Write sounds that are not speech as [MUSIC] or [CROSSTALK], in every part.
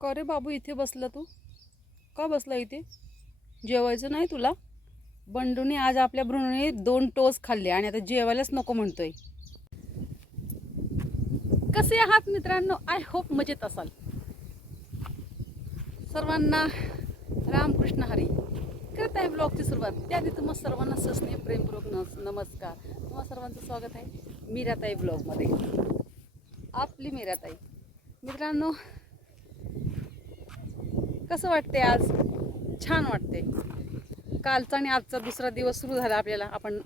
का रे बाबू इथे बसला तू? का बसला इथे? जेवायचं नाही तुला? बंडूने आज आपल्या भ्रूणाने दोन टोस खाल्ले आणि आता जेवायलाच नको म्हणतोय. कसे आहात मित्रांनो? आय होप मजेत असाल. सर्वांना रामकृष्ण हरी. करत आहे ब्लॉगची सुरुवात. त्याआधी तुम्हा सर्वांना सस्नेह प्रेमपूर्वक नमस् नमस्कार. तुम्हा सर्वांचं स्वागत आहे मीराताई ब्लॉगमध्ये. आपली मीराताई. मित्रांनो कसं वाटते आज? छान वाटते कालचा आणि आजचा दुसरा दिवस सुरू झाला आपल्याला. आपण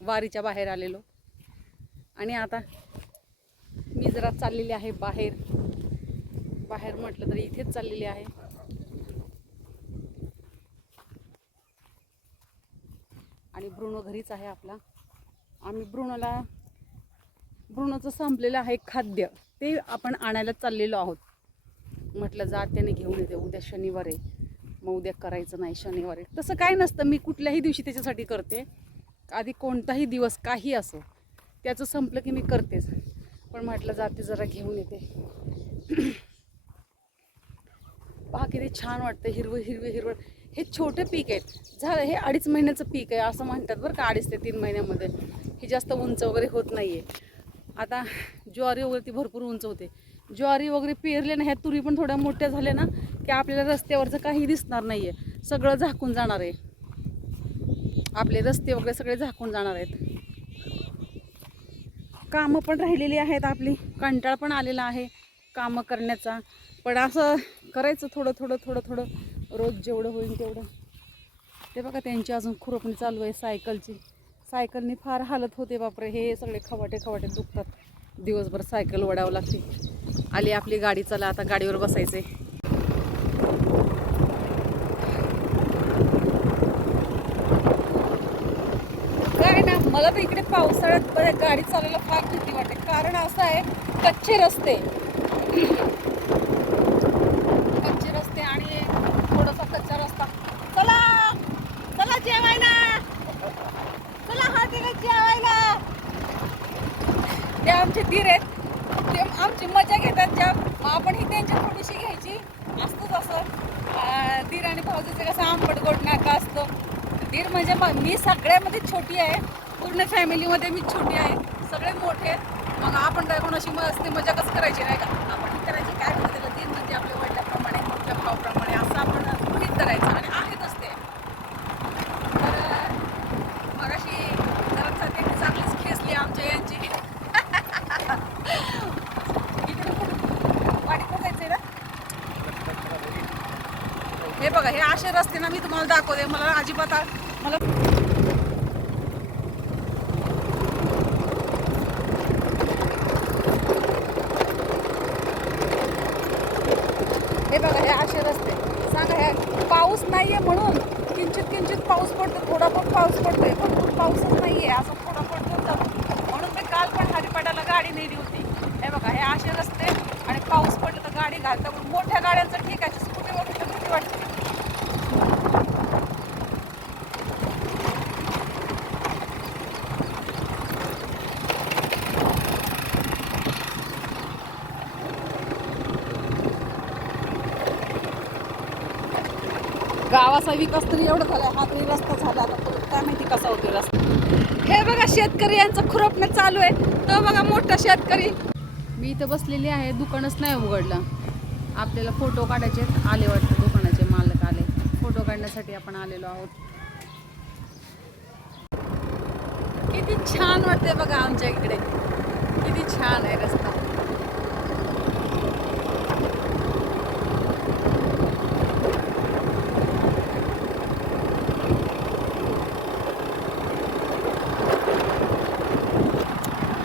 वारीच्या बाहेर आलेलो. आणि आता मी जरा चाललेली आहे बाहेर. बाहेर म्हटलं तरी इथेच चाललेली आहे. आणि ब्रुणो घरीच आहे आपला. आम्ही ब्रुणोला ब्रुणोचं संपलेलं आहे खाद्य. ते आपण आणायला चाललेलो आहोत. म्हटलं जा त्याने घेऊन येते. उद्या शनिवार आहे. मग उद्या करायचं नाही शनिवार आहे. तसं काय नसतं. मी कुठल्याही दिवशी त्याच्यासाठी करते. आधी कोणताही दिवस काही असो त्याचं संपलं की मी करतेच. पण म्हटलं जाते जरा घेऊन येते. [CLEARS THROAT] पहा किती छान वाटतं हिरवं हिरवं हिरवं. हे छोटे पीक आहेत झालं हे अडीच महिन्याचं पीक आहे असं म्हणतात बरं का अडीच ते तीन महिन्यामध्ये. हे जास्त उंच वगैरे होत नाही आहे आता ज्वारी वगैरे ती भरपूर उंच होते. ज्वारी वगैरे पेरले ना ह्या तुरी पण थोड्या मोठ्या झाल्या ना की आपल्याला रस्त्यावरचं काही दिसणार नाही आहे सगळं झाकून जाणार आहे. आपले रस्ते वगैरे सगळे झाकून जाणार आहेत. कामं पण राहिलेली आहेत आपली. कंटाळ पण आलेला आहे कामं करण्याचा. पण असं करायचं थोडं थोडं थोडं थोडं. रोज जेवढं होईल तेवढं. ते बघा त्यांची अजून खुरपणी चालू आहे सायकलची. सायकलनी फार हालत होते बापरे. हे सगळे खवाटे खवाटे दुखतात. दिवसभर सायकल वडावं लागते. आली आपली गाडी चला आता गाडीवर बसायचे काय ना मला तर इकडे पावसाळ्यात गाडी चालवायला फार भीती वाटते. कारण असं आहे कच्चे रस्ते. कच्चे रस्ते आणि थोडासा कच्चा रस्ता. चला! चला जेवायला! चला हा तिला जेवायला? ते आमचे धीर आहेत. ते आमची मजा घेतात ज्या मग आपण ही त्यांची थोडीशी घ्यायची. असतंच असं. धीर आणि भाऊजीचं कसं आंबट गोड नाका असतं. धीर म्हणजे मग मी सगळ्यामध्ये छोटी आहे. पूर्ण फॅमिलीमध्ये मी छोटी आहे. सगळे मोठे आहेत. मग आपण काय कोणाशी मस्ती मजा कसं करायची नाही का? आपण ही करायची. काय म्हणते धीर म्हणजे आपल्या वडिलाप्रमाणे मोठ्या भावाप्रमाणे असं आपण करायचं आणि आहेतच ते तर मगाशी जरा त्यांनी चांगलीच खेचली आमच्या यांची इकडे वाडीत जायचंय ना हे बघा हे असे रस्ते ना मी तुम्हाला दाखवते. मला अजिबात मला हे बघा हे असे रस्ते. सांगा हे पाऊस नाहीये म्हणून किंचित किंचित पाऊस पडतो थोडा पण पाऊस पडतोय पण पाऊसच नाहीये असं थोडा पडतो म्हणून मी काल पण हरिपाटाला गाडी नेली होती. हे बघा हे असे रस्ते आणि पाऊस पडलं तर गाडी घालता पण मोठ्या गाड्यांचं ठीक आहे स्कूटीवर तर भीती वाटते गावाचा विकास तरी एवढं झाला हा तरी रस्ता झाला. आता काय माहिती कसा होतो रस्ता. हे बघा शेतकरी यांचं खुरपणं चालू आहे. तो बघा मोठा शेतकरी. मी इथं बसलेली आहे दुकानच नाही उघडलं. आपल्याला फोटो काढायचे आले वाटतं दुकानाचे मालक आले. फोटो काढण्यासाठी आपण आलेलो आहोत. किती छान वाटते बघा आमच्या इकडे. किती छान आहे रस्ता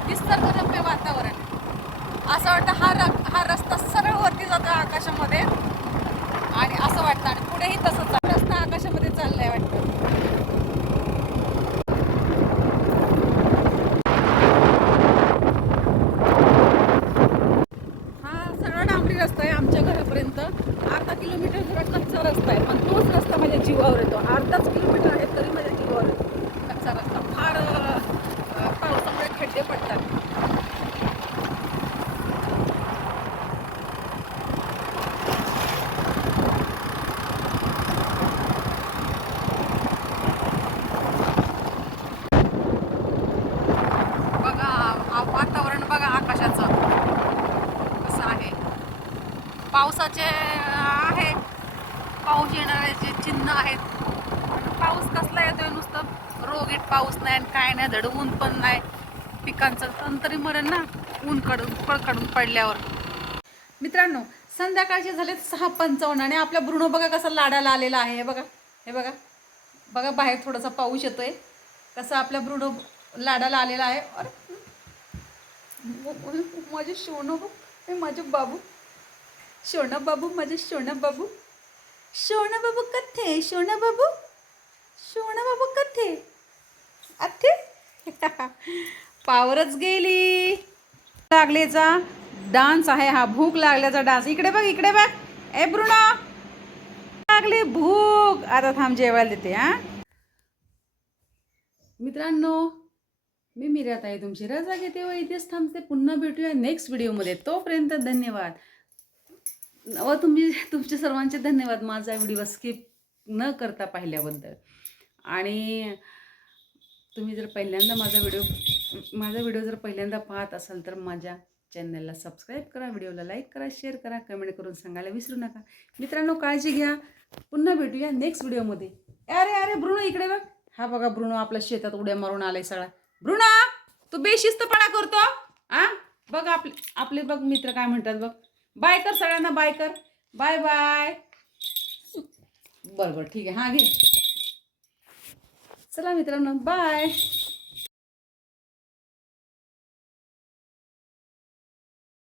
निसर्गरम्य वातावरण असं वाटतं हा रस्ता सरळ वरती जातो आकाशामध्ये. आणि असं वाटतं. आणि पुढेही तसंच रस्ता आकाशामध्ये चाललाय वाटतं. हा रस्ता आहे आमच्या घरापर्यंत. अर्धा किलोमीटर कच्चा रस्ता आहे. पण तोच रस्ता माझ्या जीवावर येतो. अर्धा किलोमीटर आहे तरी माझ्या जीवावर येतो कच्चा रस्ता फार अं, पावसामुळे खड्डे पडतात पावसाचे आहे. पाऊस येणाऱ्याचे चिन्ह आहेत. पाऊस कसला येतोय नुसतं रोगीट पाऊस नाही आणि काय नाही धड ऊन पण नाही. पिकांचं तण तरी ना ऊन कडून कडून पडल्यावर. मित्रांनो संध्याकाळचे झाले सहा पंचावन्न आणि आपला ब्रुणो बघा कसा लाडाला आलेला आहे. हे बघा हे बघा. बघा बाहेर थोडासा पाऊस येतोय. कसा आपला ब्रुणो लाडाला आलेला आहे. अरे माझे शिवणो बघ. हे माझे बाबू. सोना बाबू माझे सोना बाबू सोना बाबू कथे? सोना बाबू सोना बाबू कथे? अथे [LAUGHS] पावरच गेली. लागलेचा डान्स आहे हा. भूक लागल्याचा डान्स. इकडे बघ इकडे बघ. ए ब्रुणा. लागली भूक. आता थांब जेवायला देते हा. मित्रांनो मी मिरात आहे तुमची. रजा घेते व इथेच थांबते. पुन्हा भेटूया नेक्स्ट व्हिडिओमध्ये तोपर्यंत धन्यवाद. व तुम्ही तुमचे सर्वांचे धन्यवाद माझा व्हिडिओ स्किप न करता पाहिल्याबद्दल. आणि तुम्ही जर पहिल्यांदा माझा व्हिडिओ माझा व्हिडिओ जर पहिल्यांदा पाहत असाल तर माझ्या चॅनलला सबस्क्राईब करा व्हिडिओला लाईक करा शेअर करा कमेंट करून सांगायला विसरू नका. मित्रांनो काळजी घ्या. पुन्हा भेटूया नेक्स्ट व्हिडिओमध्ये. अरे अरे ब्रुणो इकडे बघ. हा बघा ब्रुणो आपल्या शेतात उड्या मारून आलाय सगळा. ब्रुणा तू बेशिस्तपणा करतो आ? बघ आपले आपले बघ मित्र काय म्हणतात बघ. बाय कर सगळ्यांना बाय कर. Bye bye. बरं बरं ठीक आहे. हां घे. चला मित्रांनो बाय.